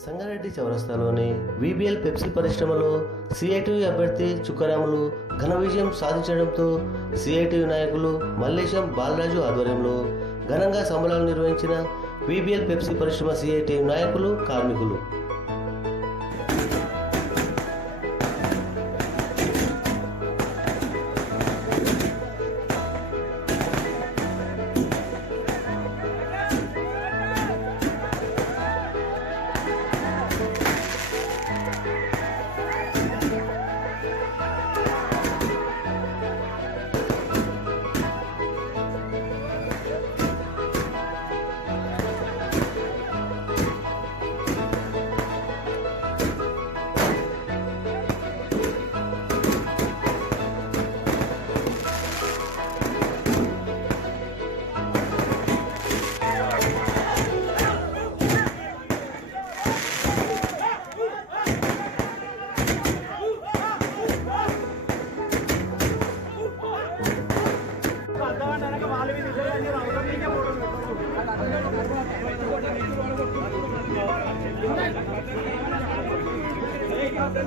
సంగారెడ్డి చౌరస్తాలోని VBL Pepsi పరిశ్రమలో CITU అభ్యర్థి చుక్కరాములు ఘన విజయం సాధించడంతో సిఐటియు నాయకులు మల్లేశం బాలరాజు ఆధ్వర్యంలో ఘనంగా సంబరాలు నిర్వహించిన విబిఎల్ పెప్సీ పరిశ్రమ సిఐటియు నాయకులు కార్మికులు.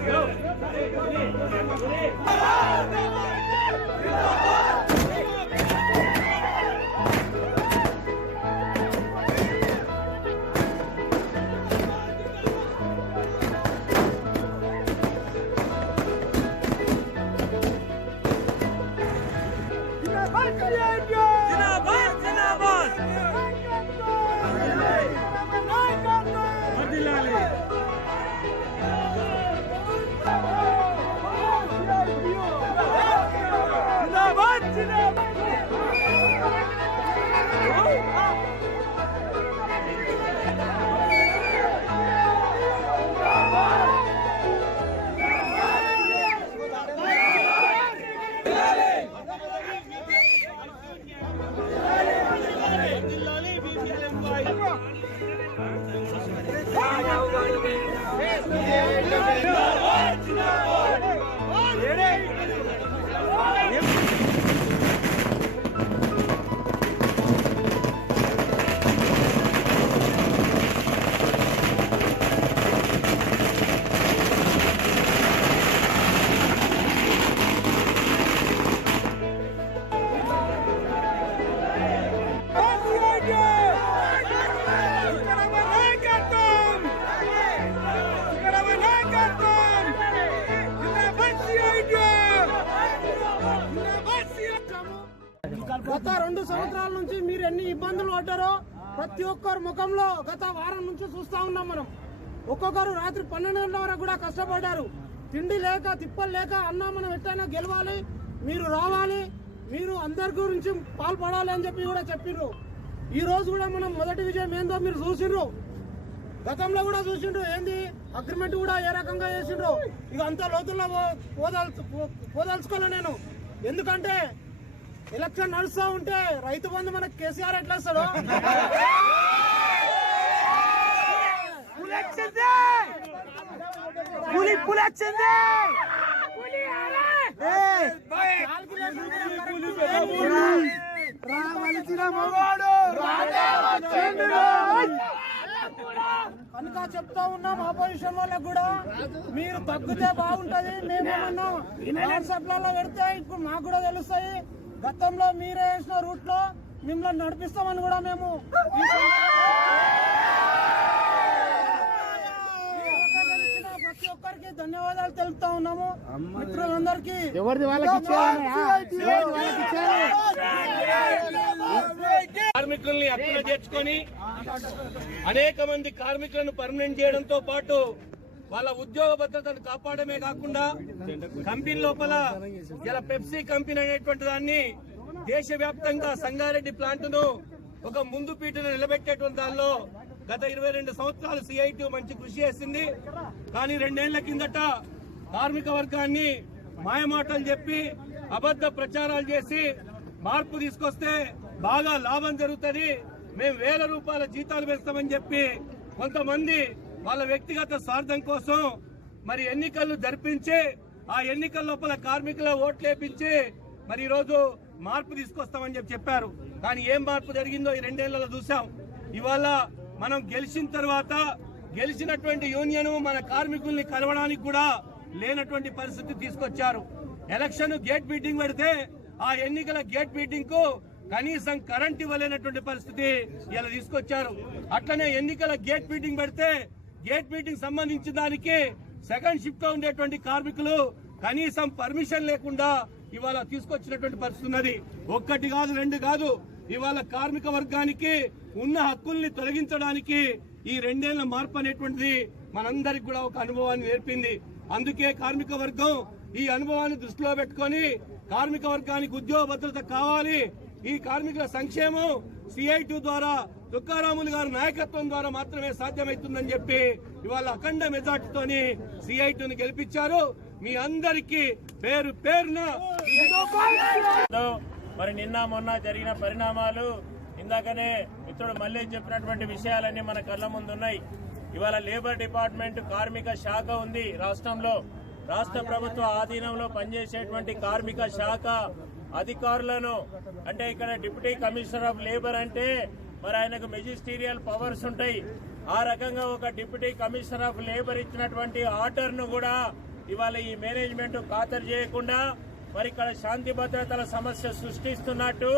Go! Yeah. గత రెండు సంవత్సరాల నుంచి మీరు ఎన్ని ఇబ్బందులు పడ్డారో ప్రతి ఒక్కరు ముఖంలో గత వారం నుంచి చూస్తా ఉన్నాం మనం. ఒక్కొక్కరు రాత్రి పన్నెండు గంటల వరకు కూడా కష్టపడ్డారు. తిండి లేక తిప్పలు లేక అన్నా మనం ఎట్టైనా గెలవాలి మీరు రావాలి మీరు అందరి గురించి పాల్పడాలి అని చెప్పి కూడా చెప్పిండ్రు ఈ రోజు కూడా మనం మొదటి విజయం ఏందో మీరు చూసిండ్రు గతంలో కూడా చూసిండ్రు ఏంది? అగ్రిమెంట్ కూడా ఏ రకంగా చేసిండ్రు ఇక అంత లోతుల్లో పోదాల్చుకోలే నేను. ఎందుకంటే ఎలక్షన్ నడుస్తా ఉంటే రైతు బంధు మనకు కేసీఆర్ ఎట్లా ఇస్తాడు పులి పులి వచ్చింది రావలసిన మగవాడు కనుక చెప్తా ఉన్నాం ఆపోజిషన్ వాళ్ళకి కూడా. మీరు తగ్గితే బాగుంటది మేము వాట్సాప్లలో పెడితే ఇప్పుడు మాకు కూడా తెలుస్తాయి. గతంలో మీరే వేసిన రూట్లో మిమ్మల్ని నడిపిస్తామని కూడా మేము ప్రతి ఒక్కరికి ధన్యవాదాలు తెలుపుతా ఉన్నాము. మిత్రులందరికీ ఎవరిది కార్మికుల్ని అక్కున చేర్చుకొని అనేక మంది కార్మికులను పర్మనెంట్ చేయడంతో పాటు వాళ్ళ ఉద్యోగ భద్రతను కాపాడమే కాకుండా కంపెనీ లోపల ఇలా పెప్సీ కంపెనీ అనేటువంటి దాన్ని దేశవ్యాప్తంగా సంగారెడ్డి ప్లాంట్ను ఒక ముందు పీటను నిలబెట్టేటువంటి దానిలో గత ఇరవై రెండు సంవత్సరాలు సిఐటి మంచి కృషి చేసింది. కానీ రెండేళ్ళ కిందట కార్మిక వర్గాన్ని మాయమాటలు చెప్పి అబద్ధ ప్రచారాలు చేసి మార్పు తీసుకొస్తే బాగా లాభం జరుగుతుంది. మేము వేల రూపాయల జీతాలు వేస్తామని చెప్పి కొంతమంది వాళ్ళ వ్యక్తిగత స్వార్థం కోసం మరి ఎన్నికలు జరిపించి ఆ ఎన్నికల లోపల కార్మికుల ఓట్లేపించి మరి ఈరోజు రోజు మార్పు తీసుకొస్తామని చెప్పి చెప్పారు. కానీ ఏం మార్పు జరిగిందో ఈ రెండేళ్ళలో చూసాం ఇవాళ మనం గెలిచిన తర్వాత గెలిచినటువంటి యూనియన్ మన కార్మికుల్ని కలవడానికి కూడా లేనటువంటి పరిస్థితి తీసుకొచ్చారు. ఎలక్షన్ గేట్ మీటింగ్ పెడితే ఆ ఎన్నికల గేట్ మీటింగ్కు కనీసం కరెంట్ ఇవ్వలేనటువంటి పరిస్థితి ఇలా తీసుకొచ్చారు. అట్లనే ఎన్నికల గేట్ మీటింగ్ పెడితే గేట్ మీటింగ్ సంబంధించిన దానికి సెకండ్ షిఫ్ట్లో ఉండేటువంటి కార్మికులు కనీసం పర్మిషన్ లేకుండా ఇవాళ తీసుకొచ్చినటువంటి పరిస్థితి ఉన్నది. ఒక్కటి కాదు రెండు కాదు. ఇవాళ కార్మిక వర్గానికి ఉన్న హక్కుల్ని తొలగించడానికి ఈ రెండేళ్ళ మార్పు అనేటువంటిది మనందరికి కూడా ఒక అనుభవాన్ని నేర్పింది. అందుకే కార్మిక వర్గం ఈ అనుభవాన్ని దృష్టిలో పెట్టుకొని కార్మిక వర్గానికి ఉద్యోగ భద్రత కావాలి. ఈ కార్మికుల సంక్షేమం సిఐటి ద్వారా తుక్కారాములు గారి నాయకత్వం ద్వారా మాత్రమే సాధ్యమవుతుందని చెప్పి ఇవాళ అఖండ మెజార్టీతోని సిఐటిని గెలిపించారు. మీ అందరికీ పేరు పేరున మరి నిన్న మొన్న జరిగిన పరిణామాలు ఇందాకనే మిత్రుడు మళ్ళీ చెప్పినటువంటి విషయాలన్నీ మన కళ్ళ ముందున్నాయి. ఇవాళ లేబర్ డిపార్ట్మెంట్ కార్మిక శాఖ ఉంది రాష్ట్రంలో. రాష్ట్ర ప్రభుత్వ ఆధీనంలో పనిచేసేటువంటి కార్మిక శాఖ అధికారులను అంటే ఇక్కడ డిప్యూటీ కమిషనర్ ఆఫ్ లేబర్ అంటే మరి ఆయనకు మెజిస్టీరియల్ పవర్స్ ఉంటాయి. ఆ రకంగా ఒక డిప్యూటీ కమిషనర్ ఆఫ్ లేబర్ ఇచ్చినటువంటి ఆర్డర్ను కూడా ఇవాళ ఈ మేనేజ్మెంట్ ఖాతరు చేయకుండా మరి ఇక్కడ శాంతి భద్రతల సమస్య సృష్టిస్తున్నట్టు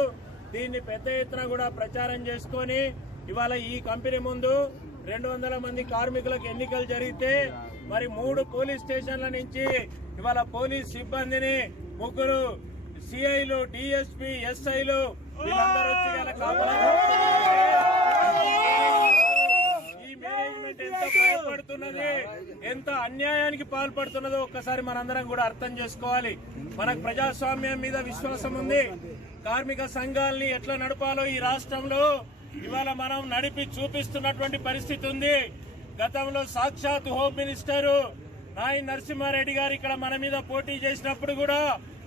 దీన్ని పెద్ద ఎత్తున కూడా ప్రచారం చేసుకొని ఇవాళ ఈ కంపెనీ ముందు రెండు వందల మంది కార్మికులకు ఎన్నికలు జరిగితే మరి మూడు పోలీస్ స్టేషన్ల నుంచి ఇవాళ పోలీస్ సిబ్బందిని ముగ్గురు సిఐలు డిఎస్పీ ఎస్ఐలు వీళ్ళందరూ వచ్చి ఇవాళ కాపలా ఈ మేనేజ్మెంట్ ఎంత జరుగుతున్నది? ఎంత అన్యాయానికి పాల్పడుతున్నదో ఒక్కసారి మనందరం కూడా అర్థం చేసుకోవాలి. మనకు ప్రజాస్వామ్యం మీద విశ్వాసం ఉంది. కార్మిక సంఘాలని ఎట్లా నడపాలో ఈ రాష్ట్రంలో? ఇవాళ మనం నడిపి చూపిస్తున్నటువంటి పరిస్థితి ఉంది. గతంలో సాక్షాత్ హోమ్ మినిస్టర్ నాయి నరసింహారెడ్డి గారు ఇక్కడ మన మీద పోటీ చేసినప్పుడు కూడా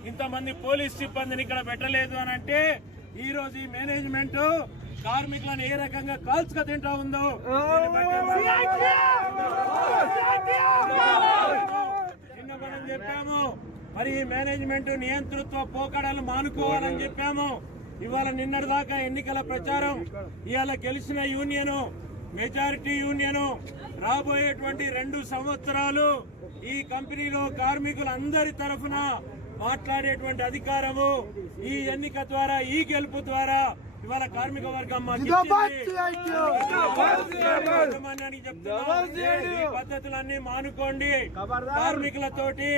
ఇంతమంది పోలీస్ సిబ్బందిని ఇక్కడ పెట్టలేదు అని అంటే ఈ రోజు ఈ మేనేజ్మెంట్ కార్మికులను ఏ రకంగా కాల్చుక తింటా ఉందో నిన్న మనం చెప్పాము. మరి ఈ మేనేజ్మెంట్ నియంతృత్వ పోకడలు మానుకోవాలని చెప్పాము. ఇవాళ నిన్నటి దాకా ఎన్నికల ప్రచారం ఇవాళ గెలిచిన యూనియన్ మెజారిటీ యూనియన్ రాబోయేటువంటి రెండు సంవత్సరాలు ఈ కంపెనీలో కార్మికులందరి తరఫున మాట్లాడేటువంటి అధికారము ఈ ఎన్నిక ద్వారా ఈ గెలుపు ద్వారా ఇవాళ కార్మిక వర్గం. యాజమాన్యానికి చెప్తున్నాం, పద్ధతులన్నీ మానుకోండి. కార్మికులతోటి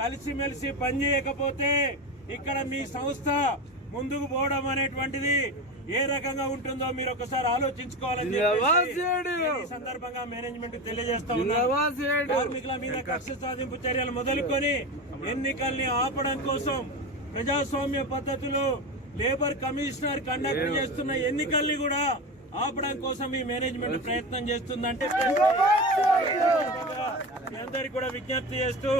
కలిసిమెలిసి పనిచేయకపోతే ఇక్కడ మీ సంస్థ ముందుకు పోవడం అనేటువంటిది ఏ రకంగా ఉంటుందో మీరు ఒకసారి ఆలోచించుకోవాలని ఈ సందర్భంగా మేనేజ్మెంట్ తెలియజేస్తా కార్మికుల మీద కక్ష సాధింపు చర్యలు మొదలుకొని ఎన్నికల్ని ఆపడం కోసం ప్రజాస్వామ్య పద్ధతులు లేబర్ కమిషనర్ కండక్ట్ చేస్తున్న ఎన్నికల్ని కూడా ఆపడం కోసం ఈ మేనేజ్మెంట్ ప్రయత్నం చేస్తుందంటే మీ అందరికి కూడా విజ్ఞప్తి చేస్తూ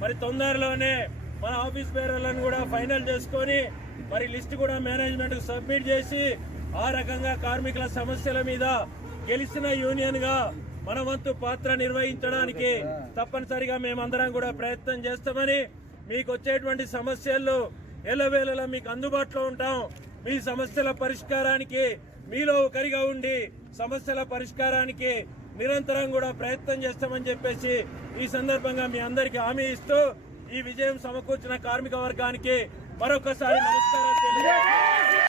మరి తొందరలోనే మన ఆఫీస్ పేర్లను కూడా ఫైనల్ చేసుకొని మరి లిస్ట్ కూడా మేనేజ్మెంట్ సబ్మిట్ చేసి ఆ రకంగా కార్మికుల సమస్యల మీద గెలిచిన యూనియన్గా మన వంతు పాత్ర నిర్వహించడానికి తప్పనిసరిగా మేమందరం కూడా ప్రయత్నం చేస్తామని మీకు వచ్చేటువంటి సమస్యల్లో ఎల్లవేళలా మీకు అందుబాటులో ఉంటాం. మీ సమస్యల పరిష్కారానికి మీలో ఒకరిగా ఉండి సమస్యల పరిష్కారానికి నిరంతరం కూడా ప్రయత్నం చేస్తామని చెప్పేసి ఈ సందర్భంగా మీ అందరికీ హామీ ఇస్తూ ఈ విజయం సమకూర్చిన కార్మిక వర్గానికి మరొకసారి నమస్కారం తెలియజేస్తున్నాను.